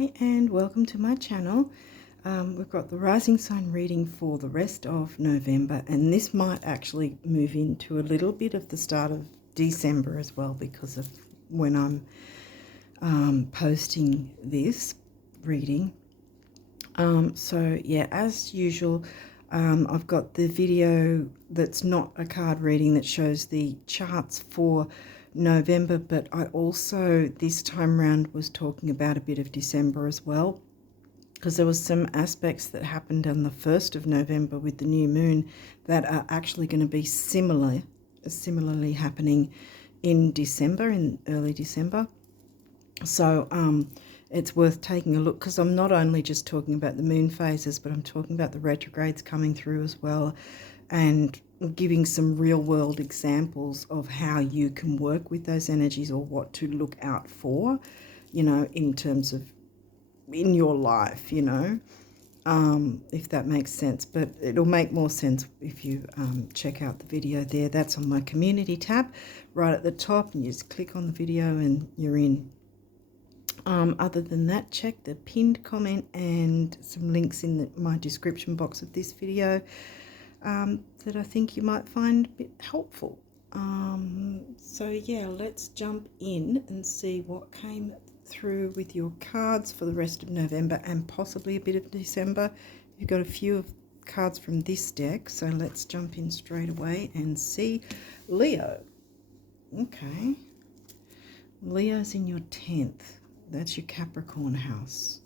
Hi and welcome to my channel. We've got the rising sign reading for the rest of November, and this might actually move into a little bit of the start of December as well because of when I'm posting this reading. So yeah, as usual, I've got the video that's not a card reading that shows the charts for November, but I also this time round was talking about a bit of December as well, because there was some aspects that happened on the 1st of November with the new moon that are actually going to be similarly happening in December, in early December. So it's worth taking a look, because I'm not only just talking about the moon phases, but I'm talking about the retrogrades coming through as well, and giving some real world examples of how you can work with those energies or what to look out for, you know, in terms of in your life, you know, if that makes sense. But it'll make more sense if you check out the video there. That's on my community tab right at the top, and you just click on the video and you're in. Other than that, check the pinned comment and some links in my description box of this video that I think you might find a bit helpful. So yeah, let's jump in and see what came through with your cards for the rest of November and possibly a bit of December. You've got a few of cards from this deck, so let's jump in straight away and see. Leo. Okay. Leo's in your 10th. That's your Capricorn house.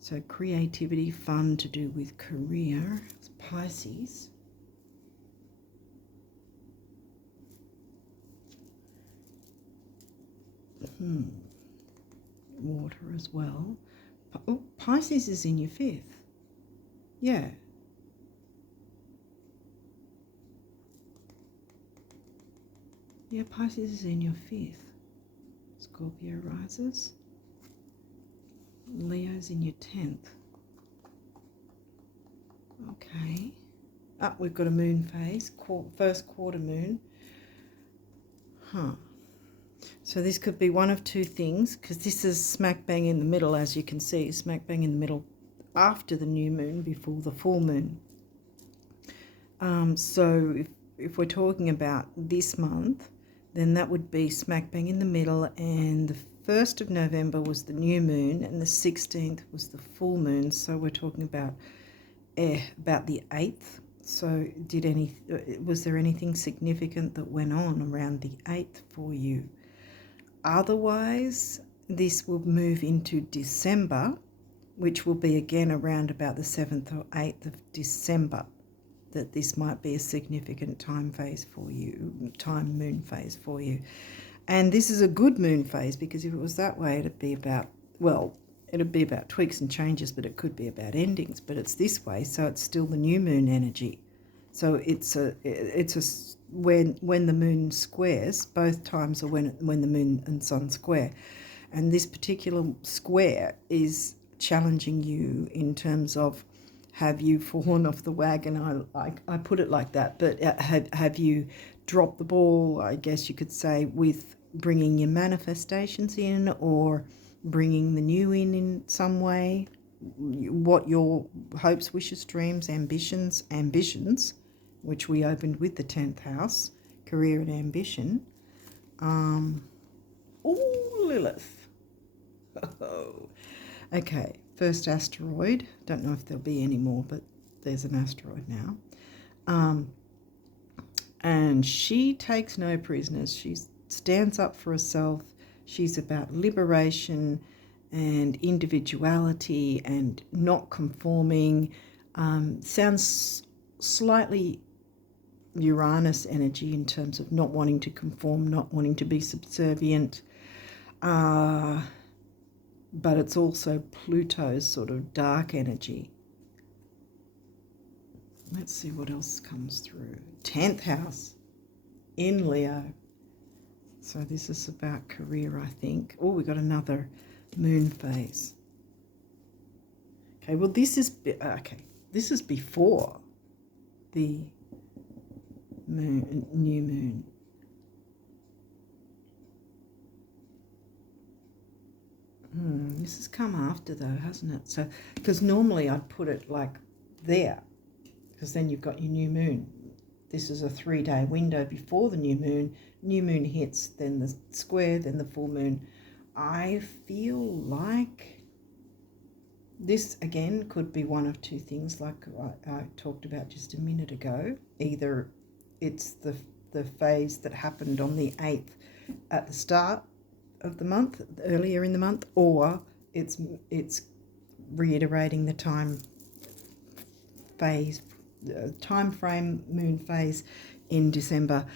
So creativity, fun to do with career. It's Pisces. Water as well. Oh, Pisces is in your 5th. Yeah. Yeah, Pisces is in your 5th. Scorpio rises. Leo's in your 10th. Okay. We've got a moon phase, first quarter moon. So this could be one of two things, because this is smack bang in the middle, as you can see, smack bang in the middle after the new moon, before the full moon. So if we're talking about this month, then that would be smack bang in the middle, and the 1st of November was the new moon and the 16th was the full moon. So we're talking about the 8th. So was there anything significant that went on around the 8th for you? Otherwise, this will move into December, which will be again around about the 7th or 8th of December, that this might be a significant time phase for you, moon phase for you. And this is a good moon phase, because if it was that way, it'd be about tweaks and changes, but it could be about endings. But it's this way, so it's still the new moon energy. So it's when the moon squares, both times are when the moon and sun square. And this particular square is challenging you in terms of, have you fallen off the wagon? I put it like that, but have you dropped the ball, I guess you could say, with bringing your manifestations in, or bringing the new in some way, what your hopes, wishes, dreams, ambitions, which we opened with the 10th house, career and ambition. Lilith. Okay, first asteroid. Don't know if there'll be any more, but there's an asteroid now. And she takes no prisoners. She stands up for herself. She's about liberation and individuality and not conforming. Sounds slightly Uranus energy in terms of not wanting to conform, not wanting to be subservient. But it's also Pluto's sort of dark energy. Let's see what else comes through. 10th house in Leo. So this is about career, I think. Oh, we got another moon phase. Okay, well this is before the new moon. This has come after though, hasn't it? So, because normally I'd put it like there, because then you've got your new moon. This is a 3-day window before the new moon. New moon hits, then the square, then the full moon. I feel like this, again, could be one of two things like I talked about just a minute ago. Either it's the phase that happened on the 8th at the start of the month, earlier in the month, or it's reiterating the time frame, moon phase in December.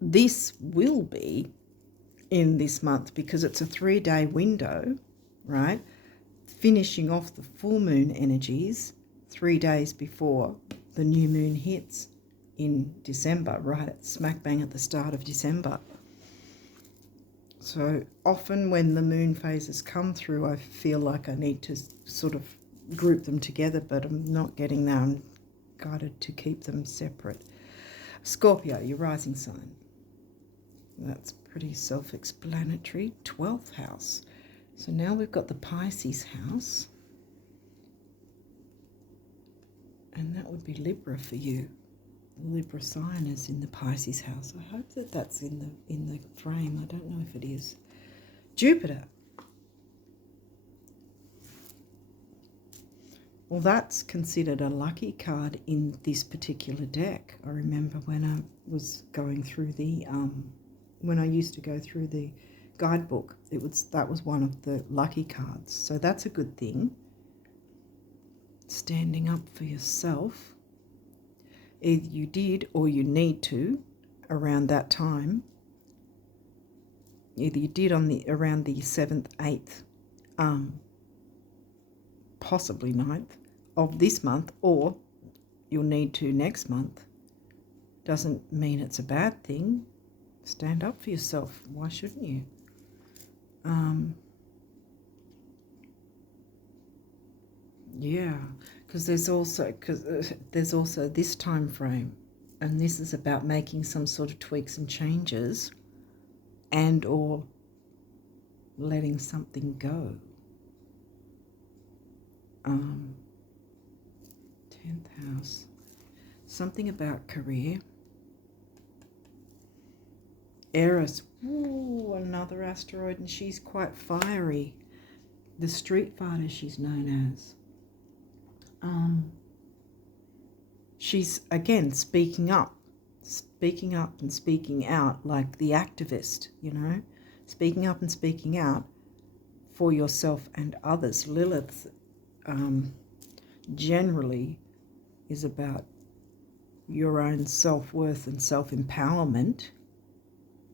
This will be in this month because it's a 3-day window, right? Finishing off the full moon energies 3 days before the new moon hits in December, right at smack bang at the start of December. So often when the moon phases come through, I feel like I need to sort of group them together, but I'm not getting there. I'm guided to keep them separate. Scorpio, your rising sign. That's pretty self-explanatory. 12th house. So now we've got the Pisces house. And that would be Libra for you. The Libra sign is in the Pisces house. I hope that that's in the frame. I don't know if it is. Jupiter. Well, that's considered a lucky card in this particular deck. I remember when I was going through the, when I used to go through the guidebook, that was one of the lucky cards. So that's a good thing. Standing up for yourself. Either you did or you need to around that time. Either you did around the 7th, 8th, possibly 9th of this month, or you'll need to next month. Doesn't mean it's a bad thing. Stand up for yourself. Why shouldn't you? Yeah, because there's also this time frame, and this is about making some sort of tweaks and changes, and or letting something go. 10th house, something about career. Eris, ooh, another asteroid, and she's quite fiery. The street fighter she's known as. She's, again, speaking up and speaking out like the activist, you know, speaking up and speaking out for yourself and others. Lilith generally is about your own self-worth and self-empowerment.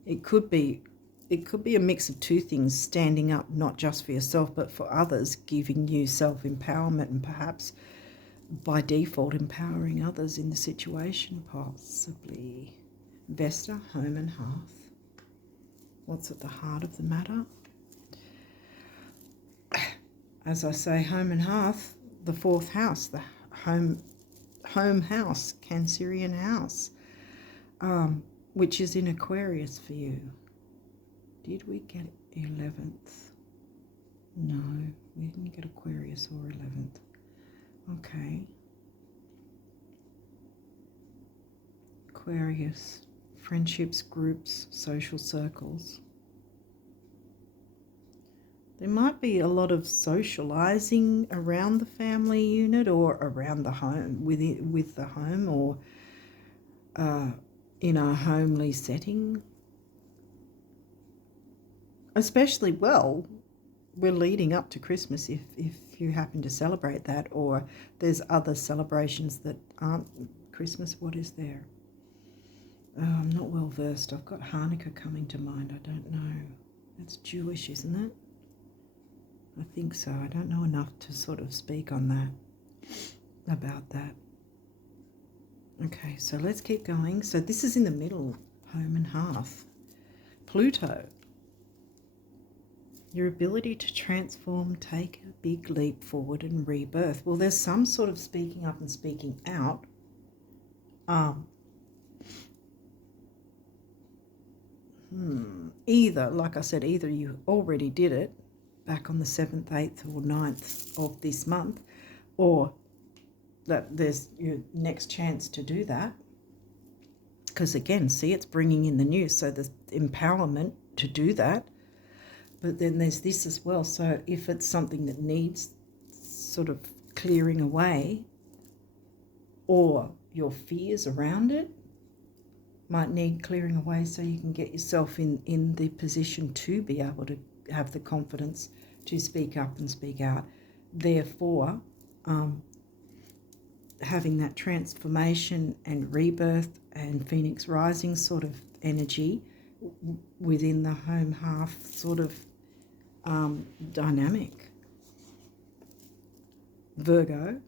It could be a mix of two things, standing up not just for yourself but for others, giving you self-empowerment and perhaps by default empowering others in the situation, possibly. Vesta, home and hearth. What's at the heart of the matter? As I say, home and hearth, the 4th house, the home house, Cancerian house, which is in Aquarius for you. Did we get 11th? No, we didn't get Aquarius or 11th. Okay. Aquarius, friendships, groups, social circles. There might be a lot of socializing around the family unit or around the home, with the home, or in a homely setting. Especially, well, we're leading up to Christmas if you happen to celebrate that, or there's other celebrations that aren't Christmas. What is there? Oh, I'm not well versed. I've got Hanukkah coming to mind. I don't know. That's Jewish, isn't it? I think so. I don't know enough to sort of speak on that, about that. Okay, so let's keep going. So this is in the middle, home and hearth. Pluto. Your ability to transform, take a big leap forward and rebirth. Well, there's some sort of speaking up and speaking out. Either, like I said, either you already did it back on the 7th, 8th or 9th of this month, or that there's your next chance to do that. Because again, see, it's bringing in the new, so there's empowerment to do that. But then there's this as well. So if it's something that needs sort of clearing away, or your fears around it might need clearing away, so you can get yourself in the position to be able to have the confidence to speak up and speak out. Therefore, having that transformation and rebirth and phoenix rising sort of energy within the home half sort of dynamic. Virgo.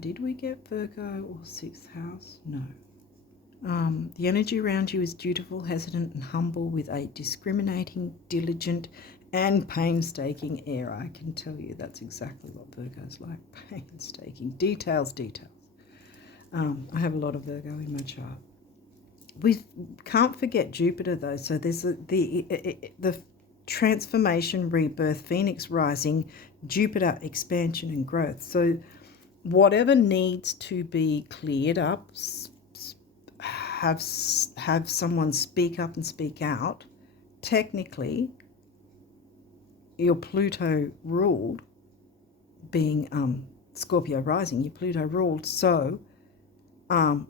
Did we get Virgo or 6th house? No. The energy around you is dutiful, hesitant and humble with a discriminating, diligent and painstaking air. I can tell you that's exactly what Virgo's like. Painstaking. Details, details. I have a lot of Virgo in my chart. We can't forget Jupiter though. So there's the transformation, rebirth, phoenix rising, Jupiter expansion and growth. So whatever needs to be cleared up, have someone speak up and speak out. Technically, your Pluto ruled, being Scorpio rising, your Pluto ruled, so I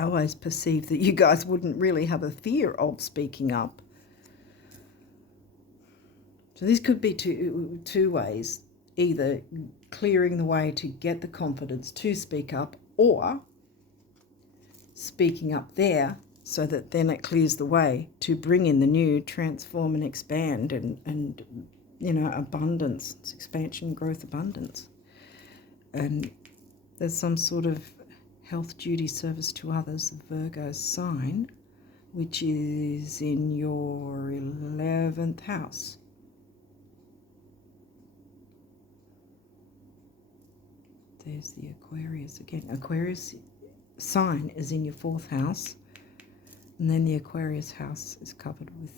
always perceived that you guys wouldn't really have a fear of speaking up. So this could be two ways, either clearing the way to get the confidence to speak up, or speaking up there so that then it clears the way to bring in the new, transform and expand and you know, abundance. It's expansion, growth, abundance. And there's some sort of health, duty, service to others, the Virgo sign, which is in your 11th house. There's the Aquarius again. Aquarius sign is in your 4th house. And then the Aquarius house is covered with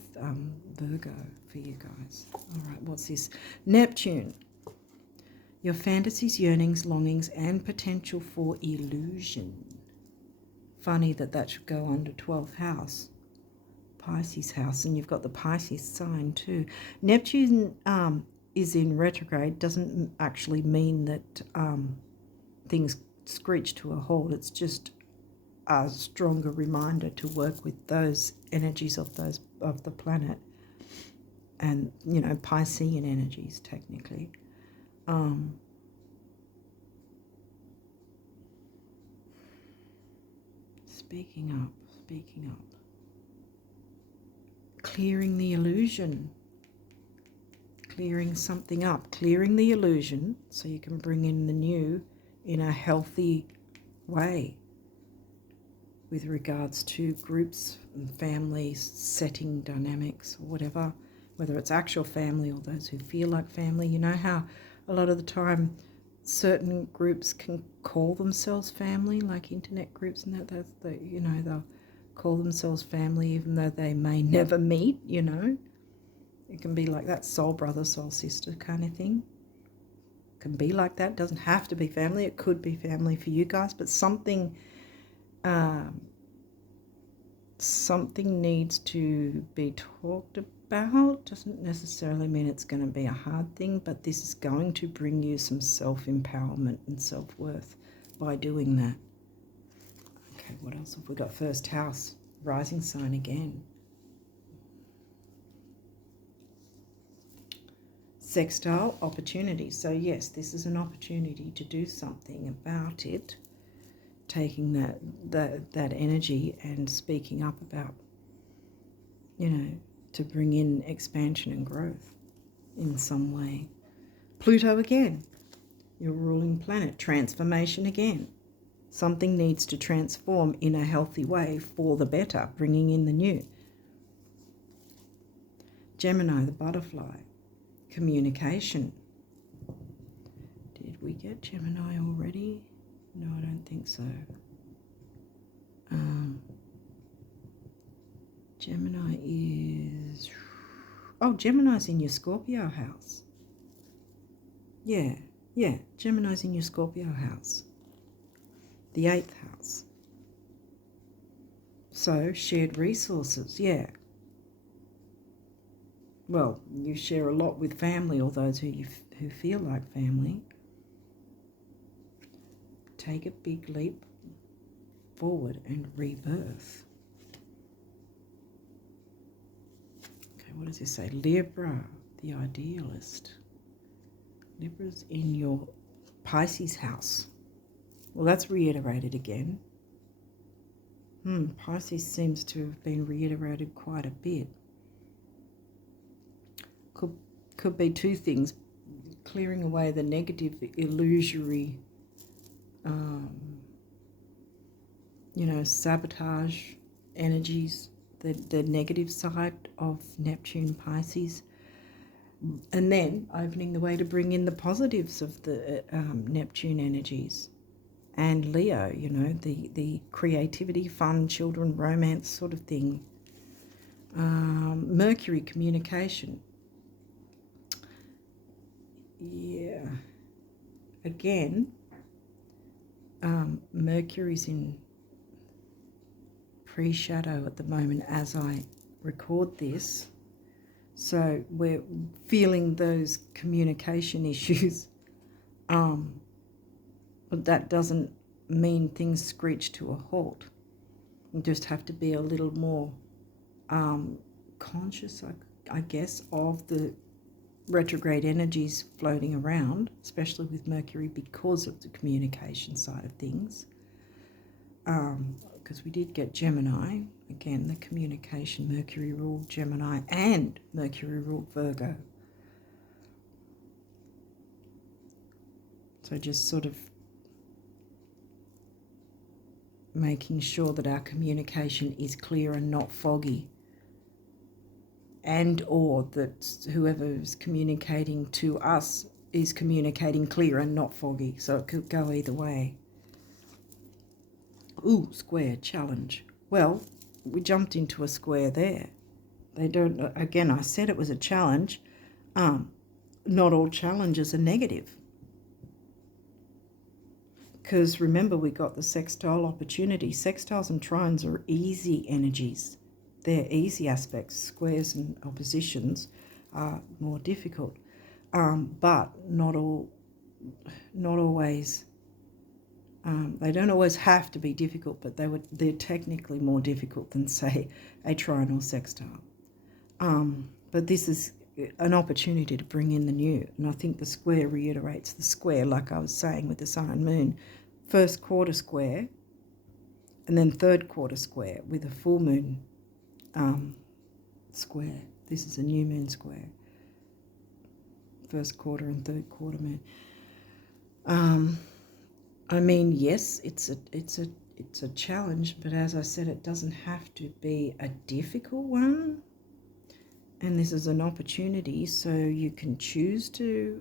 Virgo for you guys. All right, what's this? Neptune. Your fantasies, yearnings, longings, and potential for illusion. Funny that should go under 12th house. Pisces house. And you've got the Pisces sign too. Neptune is in retrograde. Doesn't actually mean that things screech to a halt. It's just a stronger reminder to work with those energies of the planet, and you know, Piscean energies technically. Speaking up, clearing the illusion, clearing something up, clearing the illusion so you can bring in the new in a healthy way with regards to groups and families, setting dynamics, or whatever, whether it's actual family or those who feel like family. You know how a lot of the time certain groups can call themselves family, like internet groups and that you know, they'll call themselves family even though they may never meet, you know. It can be like that, soul brother, soul sister kind of thing. It can be like that. It doesn't have to be family. It could be family for you guys, but something needs to be talked about. Doesn't necessarily mean it's going to be a hard thing, but this is going to bring you some self-empowerment and self-worth by doing that. Okay, what else have we got? First house, rising sign again. Sextile, opportunity. So yes, this is an opportunity to do something about it, taking that energy and speaking up about, you know, to bring in expansion and growth in some way. Pluto again, your ruling planet. Transformation again. Something needs to transform in a healthy way for the better, bringing in the new. Gemini, the butterfly. Communication. Did we get Gemini already? No, I don't think so. Gemini is... Oh, Gemini's in your Scorpio house. Yeah, Gemini's in your Scorpio house. The 8th house. So, shared resources, yeah. Well, you share a lot with family or those who feel like family. Take a big leap forward and rebirth. Okay, what does this say? Libra, the idealist. Libra's in your Pisces house. Well, that's reiterated again. Pisces seems to have been reiterated quite a bit. Could be two things. Clearing away the negative, illusory, sabotage energies, the negative side of Neptune Pisces. And then opening the way to bring in the positives of the Neptune energies. And Leo, the creativity, fun, children, romance sort of thing. Mercury, communication. Yeah. Again, Mercury's in pre-shadow at the moment as I record this. So we're feeling those communication issues. But that doesn't mean things screech to a halt. You just have to be a little more conscious, I guess, of the retrograde energies floating around, especially with Mercury because of the communication side of things. Because we did get Gemini, again, the communication, Mercury ruled Gemini and Mercury ruled Virgo. So just sort of making sure that our communication is clear and not foggy, and or that whoever is communicating to us is communicating clear and not foggy. So it could go either way. Ooh, square, challenge. Well, we jumped into a square there. They don't, again, I said it was a challenge. Not all challenges are negative. Because remember, we got the sextile opportunity. Sextiles and trines are easy energies. They're easy aspects. Squares and oppositions are more difficult. But not always. They don't always have to be difficult, but they're technically more difficult than, say, a trine or sextile. But this is an opportunity to bring in the new. And I think the square reiterates the square, like I was saying with the sun and moon. First quarter square, and then third quarter square with a full moon square. This is a new moon square. First quarter and third quarter moon. I mean, yes, it's a challenge, but as I said, it doesn't have to be a difficult one. And this is an opportunity, so you can choose to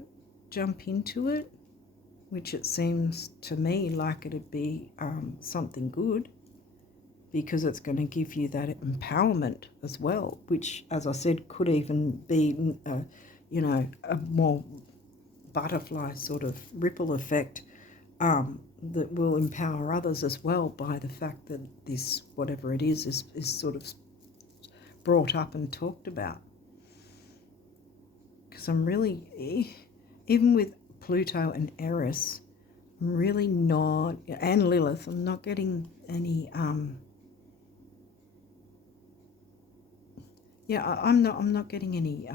jump into it, which it seems to me like it'd be something good, because it's going to give you that empowerment as well, which, as I said, could even be, a more butterfly sort of ripple effect that will empower others as well by the fact that this, whatever it is sort of brought up and talked about. Because I'm really, even with Pluto and Eris, I'm really not, and Lilith, I'm not getting any, I'm not getting any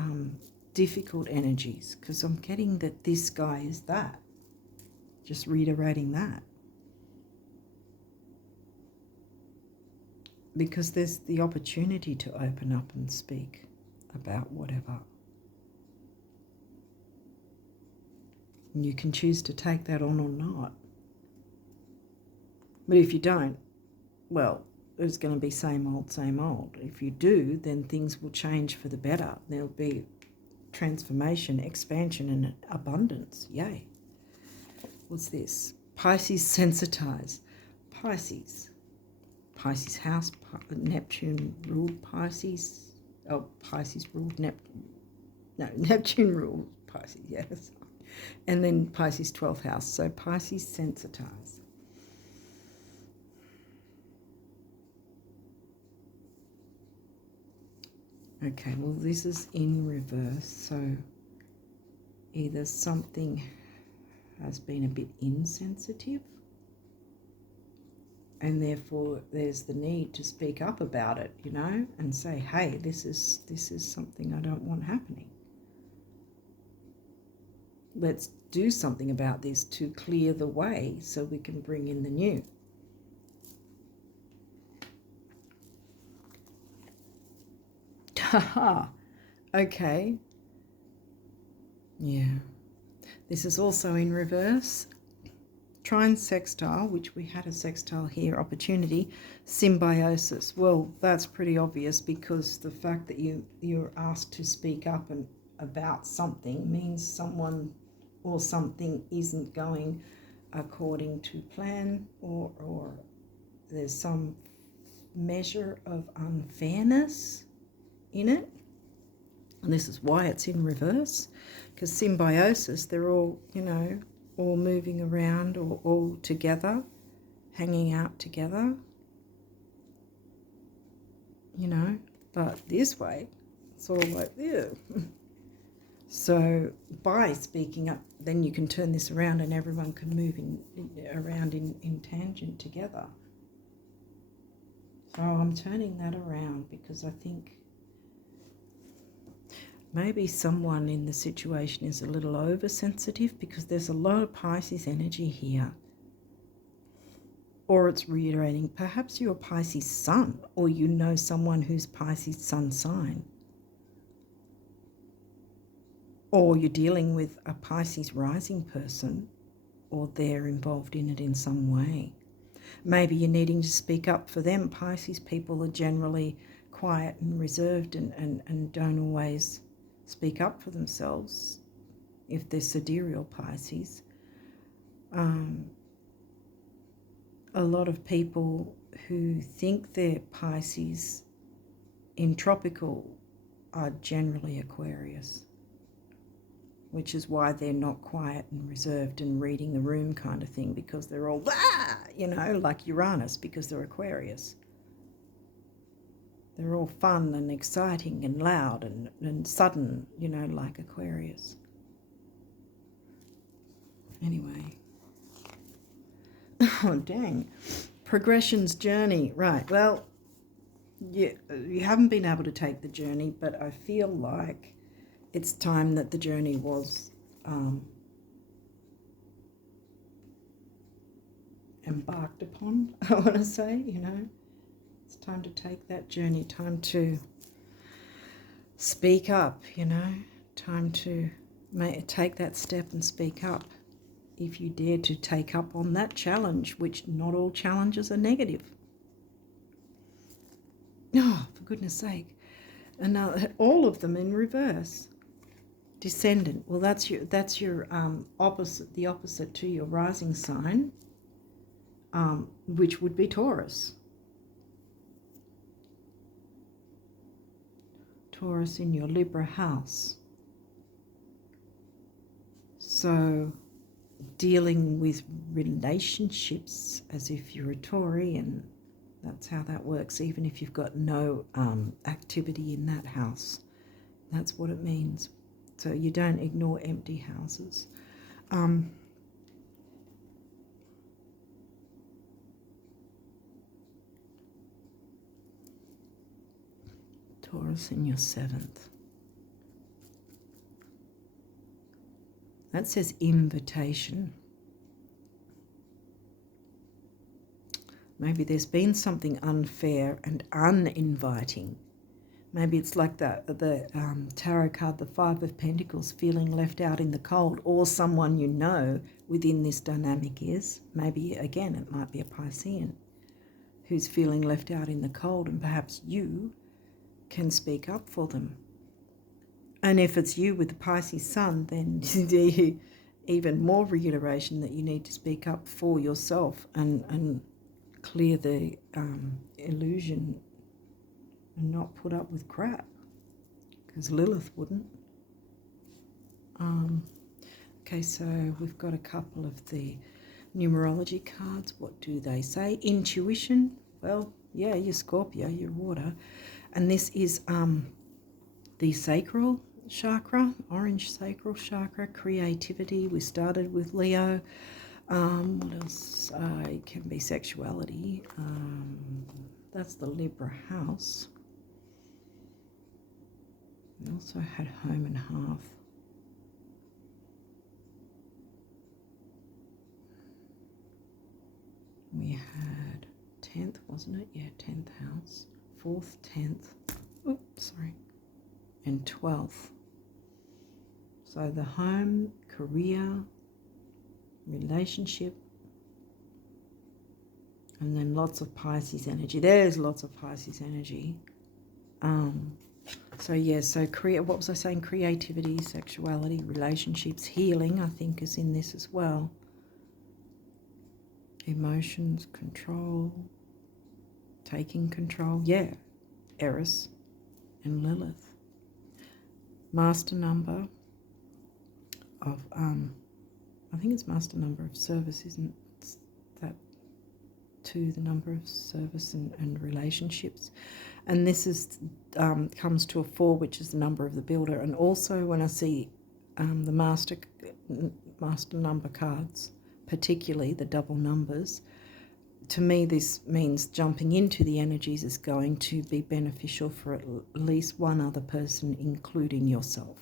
difficult energies, because I'm getting that this guy is that. Just reiterating that. Because there's the opportunity to open up and speak about whatever. And you can choose to take that on or not. But if you don't, well, it's going to be same old, same old. If you do, then things will change for the better. There'll be transformation, expansion, and abundance. Yay. What's this? Pisces sensitize. Pisces Pisces house, Neptune ruled Pisces. Oh, Pisces ruled Neptune. No, Neptune ruled Pisces, yes. And then Pisces 12th house. So Pisces sensitized. Okay, well, this is in reverse. So either something has been a bit insensitive, and therefore there's the need to speak up about it, you know, and say, hey, this is something I don't want happening. Let's do something about this to clear the way so we can bring in the new. Haha. Okay. Yeah. This is also in reverse. Trine sextile, which we had a sextile here, opportunity, symbiosis. Well, that's pretty obvious, because the fact that you're asked to speak up and about something means someone or something isn't going according to plan, or there's some measure of unfairness in it. And this is why it's in reverse, because symbiosis, they're all, you know, all moving around or all together, hanging out together, you know. But this way, it's all like this. So by speaking up, then you can turn this around and everyone can move around in tangent together. So I'm turning that around because I think maybe someone in the situation is a little oversensitive, because there's a lot of Pisces energy here. Or it's reiterating, perhaps you're a Pisces sun, or you know someone who's Pisces sun sign. Or you're dealing with a Pisces rising person, or they're involved in it in some way. Maybe you're needing to speak up for them. Pisces people are generally quiet and reserved and don't always speak up for themselves if they're sidereal Pisces. A lot of people who think they're Pisces in tropical are generally Aquarius, which is why they're not quiet and reserved and reading the room kind of thing, because they're all, you know, like Uranus, because they're Aquarius. They're all fun and exciting and loud and sudden, you know, like Aquarius. Anyway. Oh, dang. Progression's journey. Right, well, you haven't been able to take the journey, but I feel like it's time that the journey was embarked upon, I want to say, you know. It's time to take that journey, time to speak up, you know, time to take that step and speak up. If you dare to take up on that challenge, which not all challenges are negative. Oh, for goodness sake. And all of them in reverse. Descendant. Well, that's your opposite, the opposite to your rising sign, which would be Taurus. Taurus in your Libra house. So dealing with relationships as if you're a Tauri, and that's how that works, even if you've got no activity in that house. That's what it means. So you don't ignore empty houses. Taurus in your 7th. That says invitation. Maybe there's been something unfair and uninviting. Maybe it's like the tarot card, the 5 of Pentacles, feeling left out in the cold, or someone you know within this dynamic is. Maybe, again, it might be a Piscean who's feeling left out in the cold, and perhaps you can speak up for them. And if it's you with the Pisces sun, then even more reiteration that you need to speak up for yourself and clear the illusion and not put up with crap, because Lilith wouldn't. Okay, so we've got a couple of the numerology cards. What do they say? Intuition. Well, yeah, you're Scorpio, you're water. And this is the sacral chakra, orange sacral chakra, creativity. We started with Leo. What else? It can be sexuality. That's the Libra house. We also had home and hearth. We had 10th, wasn't it? Yeah, 10th house. 4th, 10th. Oops, sorry. And 12th. So the home, career, relationship, and then lots of Pisces energy. There's lots of Pisces energy. So yeah, so what was I saying? Creativity, sexuality, relationships, healing, I think, is in this as well. Emotions, control, taking control. Yeah, Eris and Lilith. Master number of, I think it's master number of service, isn't it? That to the number of service and relationships. And this is comes to a 4, which is the number of the builder. And also when I see the master number cards, particularly the double numbers, to me this means jumping into the energies is going to be beneficial for at least one other person, including yourself.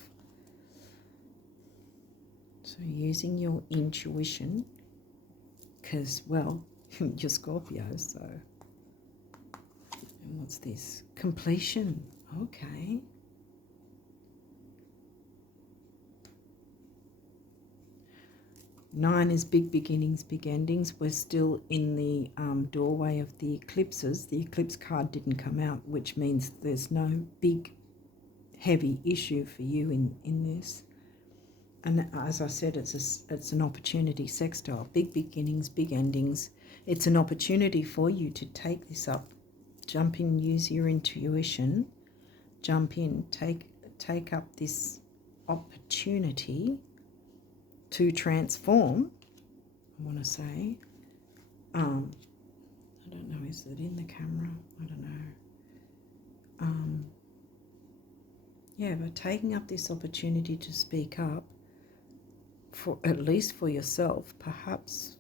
So using your intuition, because, well, you're Scorpio, so. And what's this? Completion. Okay. Nine is big beginnings, big endings. We're still in the doorway of the eclipses. The eclipse card didn't come out, which means there's no big, heavy issue for you in this. And as I said, it's an opportunity sextile. Big beginnings, big endings. It's an opportunity for you to take this up. Jump in, use your intuition. Jump in, take up this opportunity to transform, I want to say. I don't know, is it in the camera? I don't know. Yeah, but taking up this opportunity to speak up, for at least for yourself, perhaps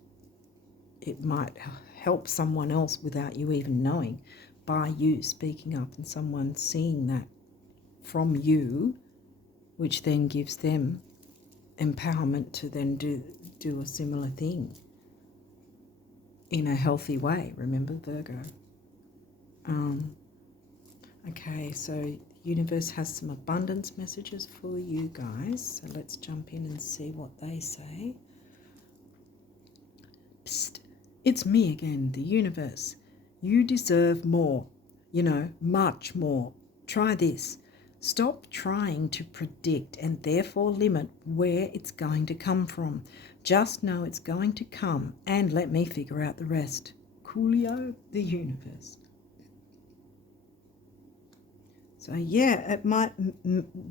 it might help someone else without you even knowing, by you speaking up and someone seeing that from you, which then gives them empowerment to then do a similar thing in a healthy way. Remember, Virgo. Okay, so universe has some abundance messages for you guys. So let's jump in and see what they say. Psst, it's me again, the universe. You deserve more, much more. Try this. Stop trying to predict and therefore limit where it's going to come from. Just know it's going to come and let me figure out the rest. Coolio, the universe. So yeah, it might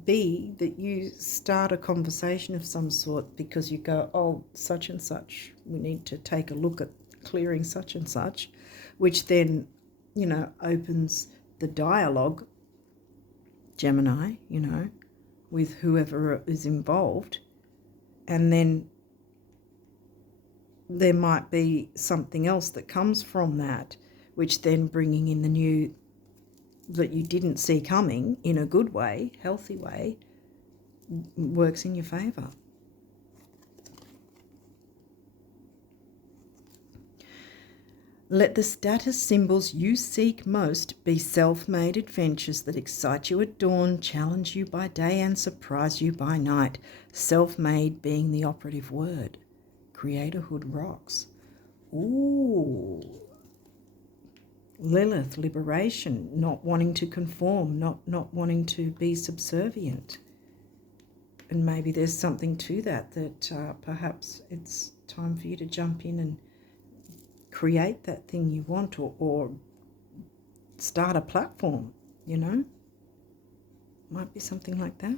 be that you start a conversation of some sort because you go, oh, such and such, we need to take a look at clearing such and such, which then, opens the dialogue, Gemini, with whoever is involved. And then there might be something else that comes from that, which then bringing in the new that you didn't see coming in a good way, healthy way, works in your favour. Let the status symbols you seek most be self-made adventures that excite you at dawn, challenge you by day and surprise you by night. Self-made being the operative word. Creatorhood rocks. Ooh. Lilith, liberation, not wanting to conform, not wanting to be subservient. And maybe there's something to that perhaps it's time for you to jump in and create that thing you want, or start a platform, you know. Might be something like that.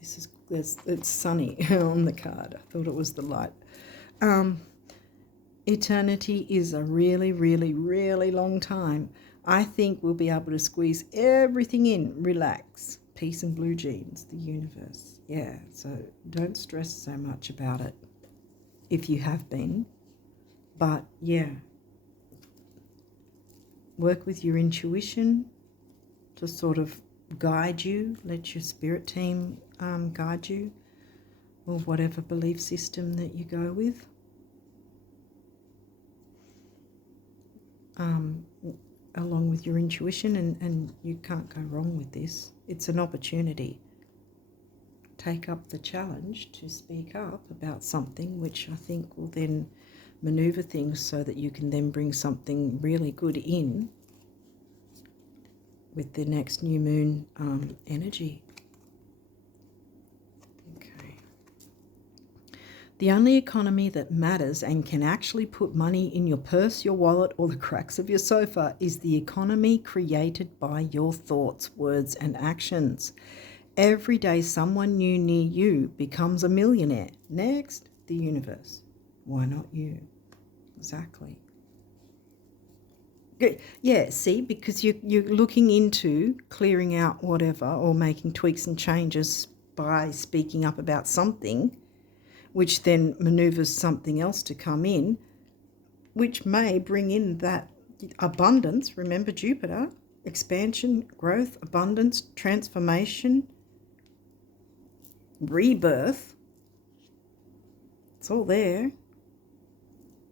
It's sunny on the card. I thought it was the light. Eternity is a really, really, really long time. I think we'll be able to squeeze everything in. Relax. Peace and blue jeans, the universe. Yeah, so don't stress so much about it if you have been. But yeah, work with your intuition to sort of guide you. Let your spirit team guide you, or whatever belief system that you go with. Along with your intuition, and you can't go wrong with this. It's an opportunity. Take up the challenge to speak up about something, which I think will then maneuver things so that you can then bring something really good in with the next new moon energy. Okay. The only economy that matters and can actually put money in your purse, your wallet, or the cracks of your sofa is the economy created by your thoughts, words, and actions. Every day someone new near you becomes a millionaire. Next, the universe. Why not you? Exactly. Yeah, see, because you're looking into clearing out whatever, or making tweaks and changes by speaking up about something, which then maneuvers something else to come in, which may bring in that abundance. Remember Jupiter, expansion, growth, abundance, transformation, rebirth. It's all there.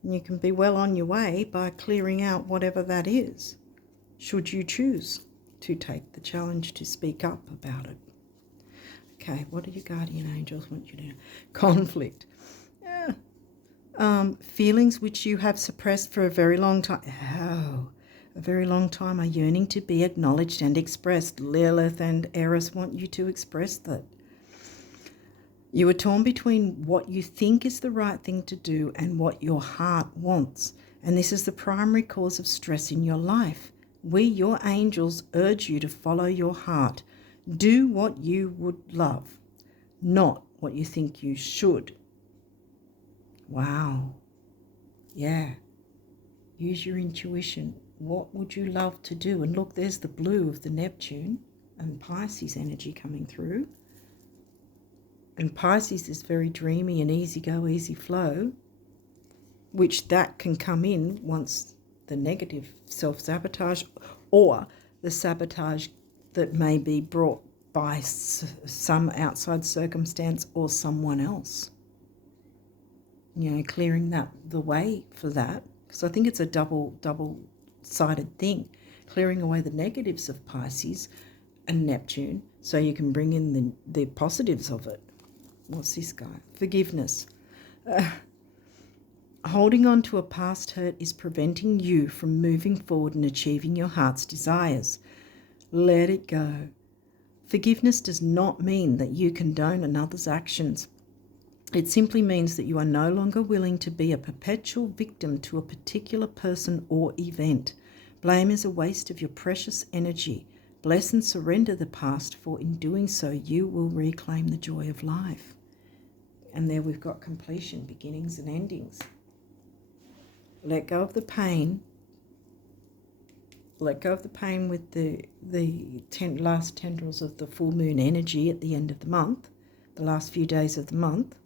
And you can be well on your way by clearing out whatever that is, should you choose to take the challenge to speak up about it. Okay, what do your guardian angels want you to do? Conflict. Yeah. Feelings which you have suppressed for a very long time. Oh, a very long time are yearning to be acknowledged and expressed. Lilith and Eris want you to express that. You are torn between what you think is the right thing to do and what your heart wants. And this is the primary cause of stress in your life. We, your angels, urge you to follow your heart. Do what you would love, not what you think you should. Wow. Yeah. Use your intuition. What would you love to do? And look, there's the blue of the Neptune and Pisces energy coming through. And Pisces is very dreamy and easy go, easy flow, which that can come in once the negative self-sabotage, or the sabotage that may be brought by some outside circumstance or someone else. You know, clearing the way for that, because I think it's a double-sided thing. Clearing away the negatives of Pisces and Neptune so you can bring in the positives of it. What's this guy? Forgiveness. Holding on to a past hurt is preventing you from moving forward and achieving your heart's desires. Let it go. Forgiveness does not mean that you condone another's actions. It simply means that you are no longer willing to be a perpetual victim to a particular person or event. Blame is a waste of your precious energy. Bless and surrender the past, for in doing so you will reclaim the joy of life. And there we've got completion, beginnings and endings. Let go of the pain. Let go of the pain with the last tendrils of the full moon energy at the end of the month, the last few days of the month,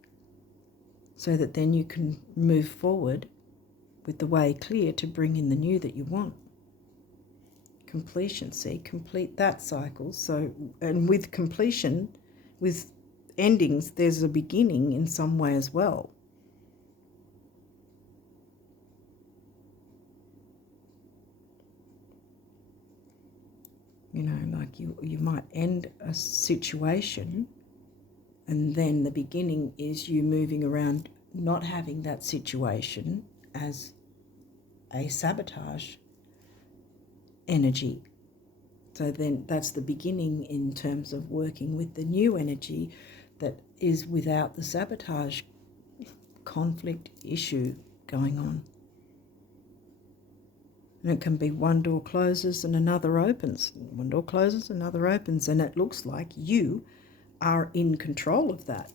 so that then you can move forward with the way clear to bring in the new that you want. Completion, see, complete that cycle. So, and with completion, with endings, there's a beginning in some way as well. You know, like you might end a situation, and then the beginning is you moving around not having that situation as a sabotage energy. So then that's the beginning in terms of working with the new energy that is without the sabotage conflict issue going on. And it can be one door closes and another opens. One door closes, another opens, and it looks like you are in control of that,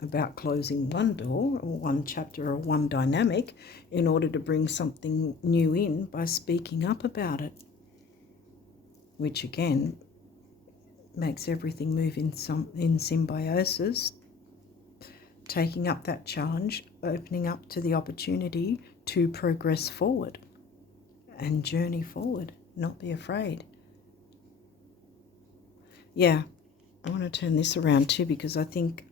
about closing one door or one chapter or one dynamic in order to bring something new in by speaking up about it, which again makes everything move in symbiosis, taking up that challenge, opening up to the opportunity to progress forward and journey forward, not be afraid. Yeah, I want to turn this around too, because I think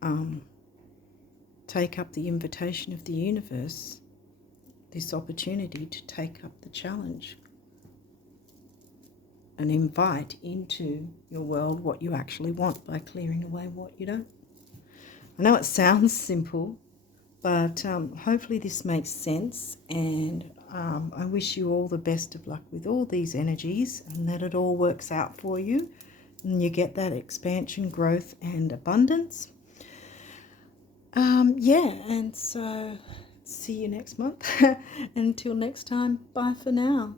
take up the invitation of the universe, this opportunity to take up the challenge and invite into your world what you actually want by clearing away what you don't. I know it sounds simple, but hopefully this makes sense, and I wish you all the best of luck with all these energies, and that it all works out for you and you get that expansion, growth and abundance. Yeah, and so see you next month. Until next time, bye for now.